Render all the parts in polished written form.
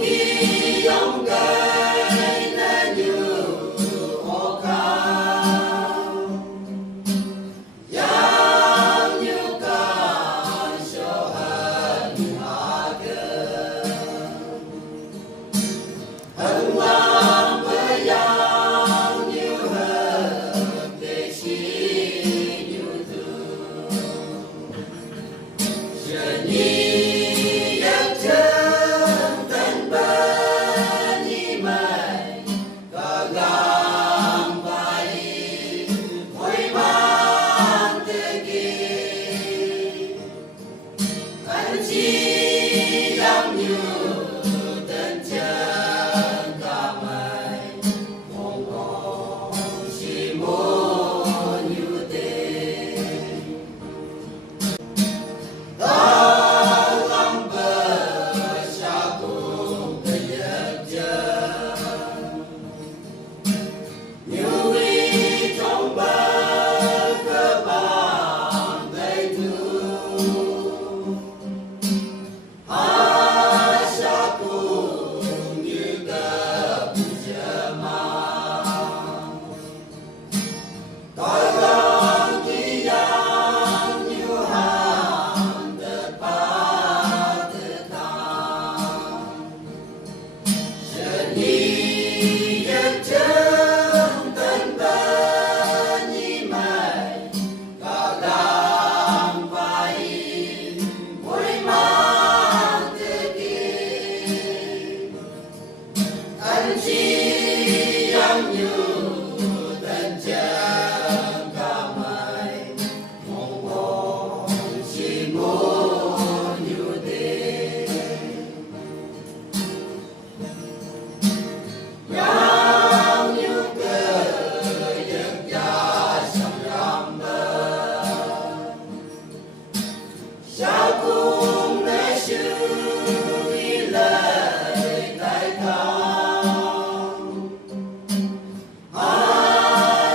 khi ông cây nó như hồ cao yang như con số hận hạ cơ hận lòng với nhau như hận để chi như thương giờ ni yang chân thân bên như mày có gam vai mỗi mang tự kỷ anh chỉ đang như tên chân cả mày mong mong chỉ muốn như thế dalam bersatu bekerja nyuri trong berkembang itu asaku juga berjemaah tolong yang Tuhan tepat tetap seni yang jantan penyimai kadang pahit mulai manteki anji yang dan jangka mai mong si mon như thế yang như cơ dân gia sông rằm bờ sao cũng nơi sự ghi lời tại thao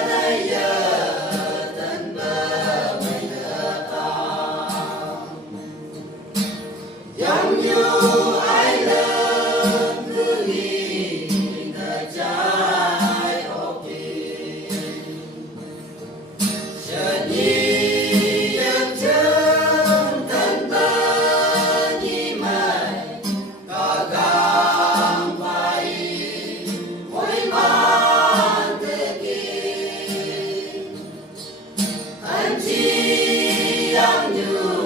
đây giờ tên bờ mây lửa ta giống như ai lớn cứ nghĩ nơi trái ốc giờ ni dân chân thân bên như mày có gam vai mỗi mang tự kỷ anh chỉ đang như